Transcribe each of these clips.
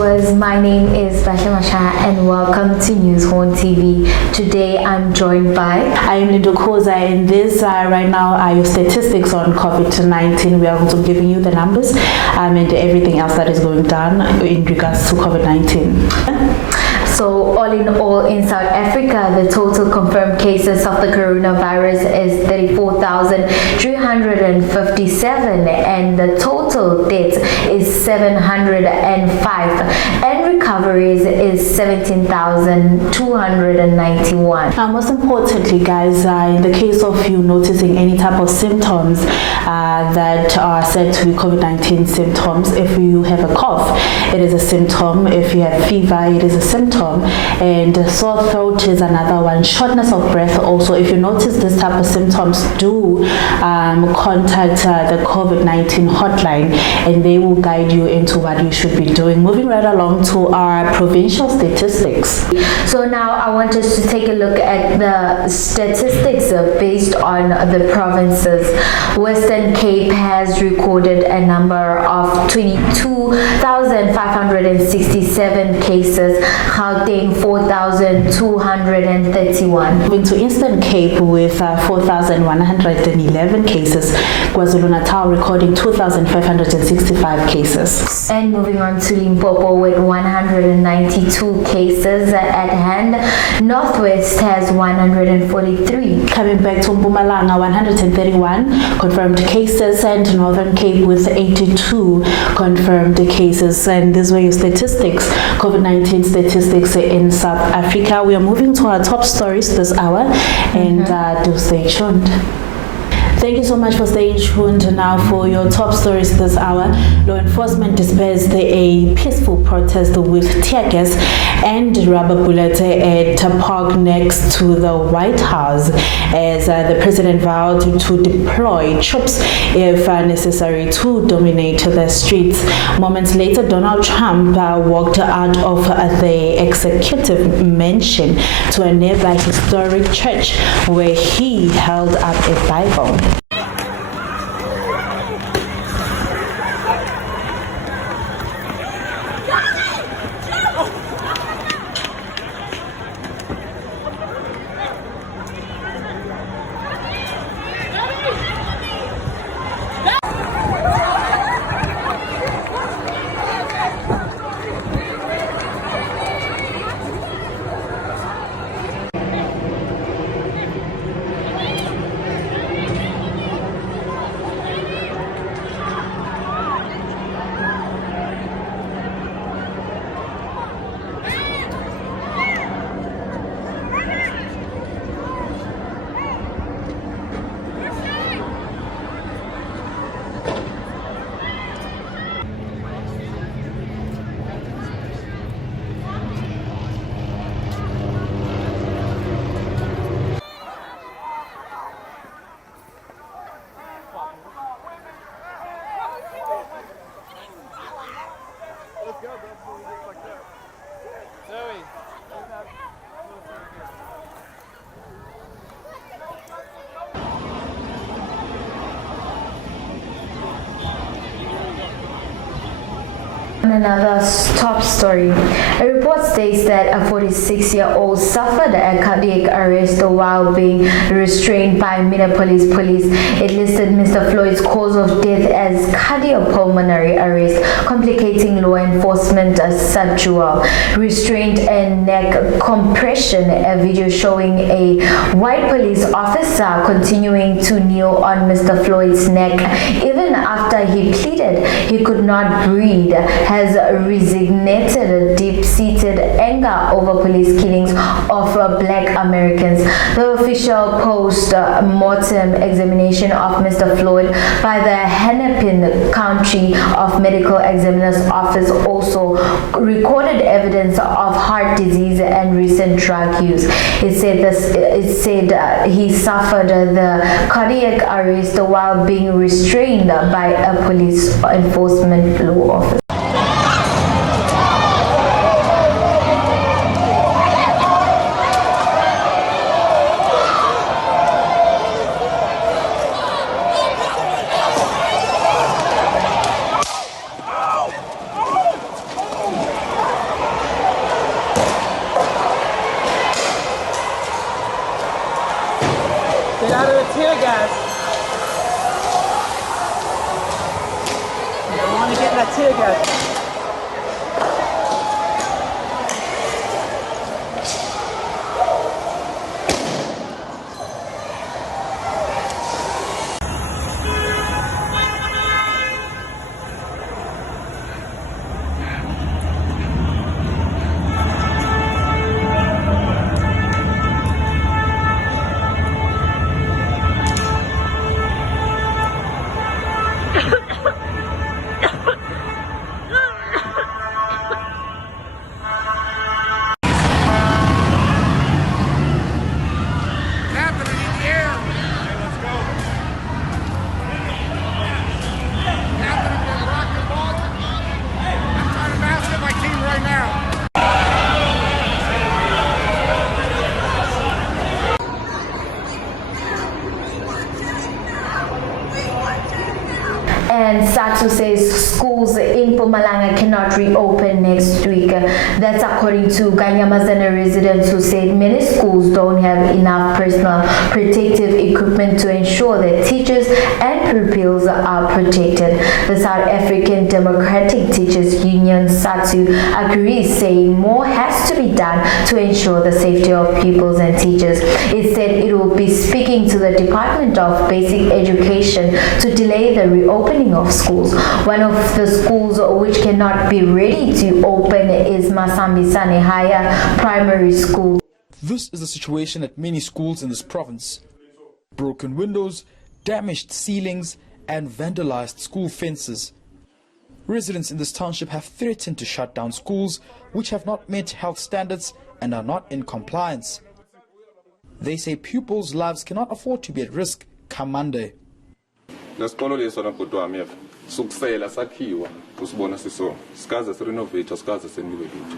viewers, my name is Basha Masha and welcome to News Horn TV. Today I'm joined by... I'm Lindo Koza, and this right now are your statistics on COVID-19. We are also giving you the numbers and everything else that is going down in regards to COVID-19. So all in all, in South Africa, the total confirmed cases of the coronavirus is 34,357 and the total deaths is 705 and recoveries is 17,291. Most importantly, guys, in the case of you noticing any type of symptoms that are said to be COVID-19 symptoms, if you have a cough, it is a symptom. If you have fever, it is a symptom. And sore throat is another one. Shortness of breath also. If you notice this type of symptoms, do contact the COVID-19 hotline and they will guide you into what you should be doing. Moving right along to our provincial statistics. So now I want us to take a look at the statistics based on the provinces. Western Cape has recorded a number of 22,567 cases. Gauteng 4,231. Moving to Eastern Cape with 4,111 cases. KwaZulu-Natal recording 2,565 cases. And moving on to Limpopo with 192 cases at hand. Northwest has 143. Coming back to Mpumalanga, 131 confirmed cases, and Northern Cape with 82 confirmed cases. And these were your statistics, COVID-19 statistics in South Africa. We are moving to our top stories this hour, and do stay tuned. Thank you so much for staying tuned now for your top stories this hour. Law enforcement dispersed a peaceful protest with tear gas and rubber bullets at a park next to the White House as the president vowed to deploy troops if necessary to dominate the streets. Moments later, Donald Trump walked out of the executive mansion to a nearby historic church where he held up a Bible. Another top story. A report states that a 46-year-old suffered a cardiac arrest while being restrained by Minneapolis police. It listed Mr. Floyd's cause of death as cardiopulmonary arrest, complicating law enforcement subdual, restraint and neck compression. A video showing a white police officer continuing to kneel on Mr. Floyd's neck even after he pleaded he could not breathe has resignated deep-seated anger over police killings of Black Americans. The official post-mortem examination of Mr. Floyd by the Hennepin County of Medical Examiner's Office also recorded evidence of heart disease and recent drug use. It said he suffered the cardiac arrest while being restrained by a police enforcement law officer. that tear gas. And SATU says schools in Mpumalanga cannot reopen next week. That's according to Kanyamazana residents who said many schools don't have enough personal protective equipment to ensure that teachers and pupils are protected. The South African Democratic Teachers Union SATU agrees, saying more has to be done to ensure the safety of pupils and teachers. It said it will be speaking to the Department of Basic Education to delay the reopening of schools. One of the schools which cannot be ready to open is Masambisane Higher Primary School. This is the situation at many schools in this province. Broken windows, damaged ceilings, and vandalized school fences. Residents in this township have threatened to shut down schools which have not met health standards and are not in compliance. They say pupils' lives cannot afford to be at risk come Monday. Nesikolo leso nabhuti wami yepha sukusela sakhiwa usibona siso sikaze sirenovate sikaze seniwe lutho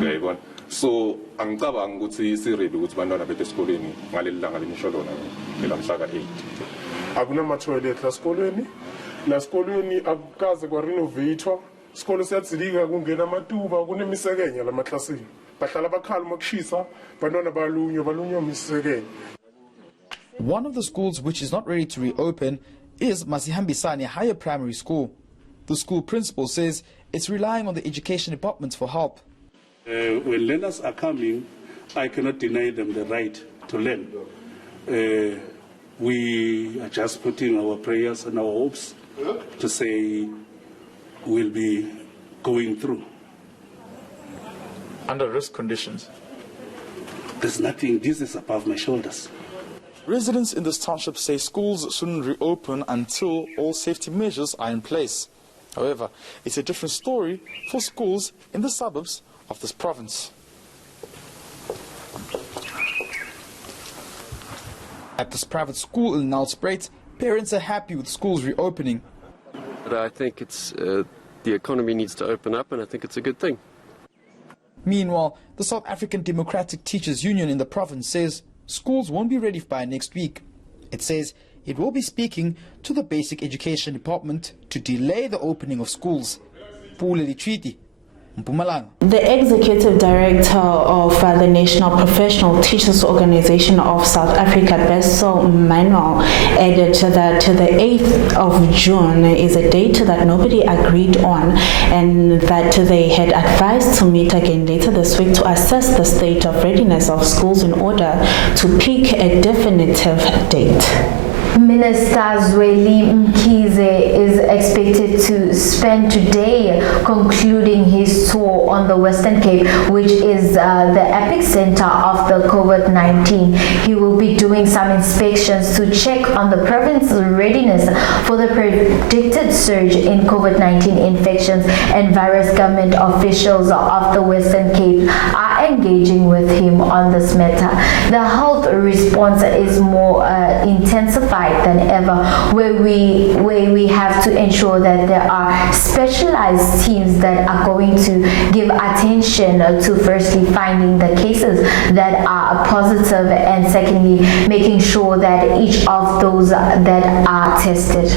uyayibona so angicabanga ukuthi siready ukuthi bantwana bethu esikoleni ngaleli langa lenisho lona lamhla ka8 akunama toilet la sikolweni akukaze kwa renovate isikolo siyadzilika kungena amatuba kunemisekenya lamaklasini bahlala bakhala makushisa bantwana balunywa imisekenya. One of the schools which is not ready to reopen is Masihambisane Higher Primary School. The school principal says it's relying on the education department for help. When learners are coming, I cannot deny them the right to learn. We are just putting our prayers and our hopes to say we'll be going through. Under risk conditions? There's nothing, this is above my shoulders. Residents in this township say schools shouldn't reopen until all safety measures are in place. However, it's a different story for schools in the suburbs of this province. At this private school in Nelspruit, parents are happy with schools reopening. But I think it's the economy needs to open up, and I think it's a good thing. Meanwhile, the South African Democratic Teachers Union in the province says schools won't be ready by next week. It says it will be speaking to the Basic Education Department to delay the opening of schools. Pule Litwiti, Mpumalanga. The executive director of the National Professional Teachers Organization of South Africa, Beso Manuel, added that the 8th of June is a date that nobody agreed on and that they had advised to meet again later this week to assess the state of readiness of schools in order to pick a definitive date. Minister Zweli Mkhize is expected to spend today concluding his tour on the Western Cape, which is the epicenter of the COVID-19. He will be doing some inspections to check on the province's readiness for the predicted surge in COVID-19 infections, and various government officials of the Western Cape are engaging with him on this matter. The health response is more intensified than ever, where we have to ensure that there are specialized teams that are going to give attention to firstly finding the cases that are positive, and secondly making sure that each of those that are tested.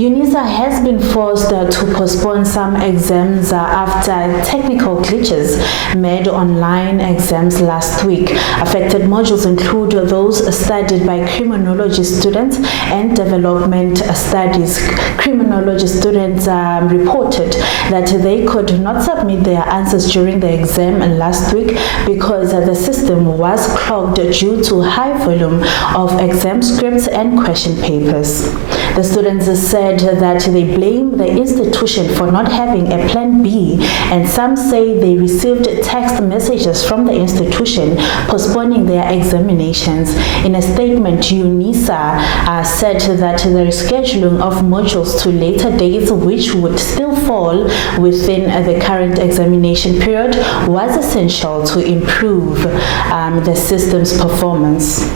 UNISA has been forced to postpone some exams after technical glitches made online exams last week. Affected modules include those studied by criminology students and development studies. Criminology students reported that they could not submit their answers during the exam last week because the system was clogged due to high volume of exam scripts and question papers. The students said that they blame the institution for not having a plan B, and some say they received text messages from the institution postponing their examinations. In a statement, UNISA said that the rescheduling of modules to later dates, which would still fall within the current examination period, was essential to improve the system's performance.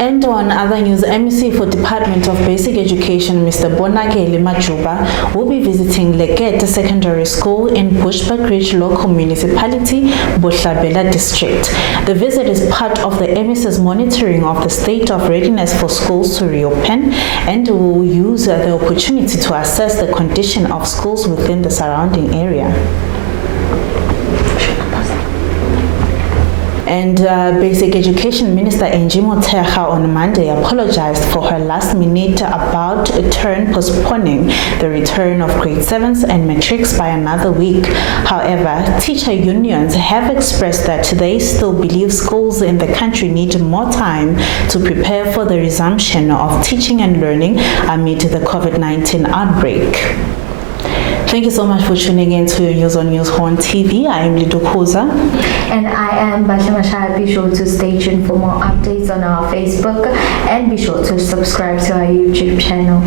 And on other news, MEC for Department of Basic Education, Mr. Bonakele Majuba, will be visiting Lekete Secondary School in Bushbuck Ridge Local Municipality, Bohlabela District. The visit is part of the MEC's monitoring of the state of readiness for schools to reopen, and will use the opportunity to assess the condition of schools within the surrounding area. And Basic Education Minister Angie Motshekga on Monday apologized for her last minute about turn postponing the return of grade 7s and matrics by another week. However, teacher unions have expressed that they still believe schools in the country need more time to prepare for the resumption of teaching and learning amid the COVID-19 outbreak. Thank you so much for tuning in to News on News Horn TV. I am Lido Koza. And I am Basha Mashai. Be sure to stay tuned for more updates on our Facebook and be sure to subscribe to our YouTube channel.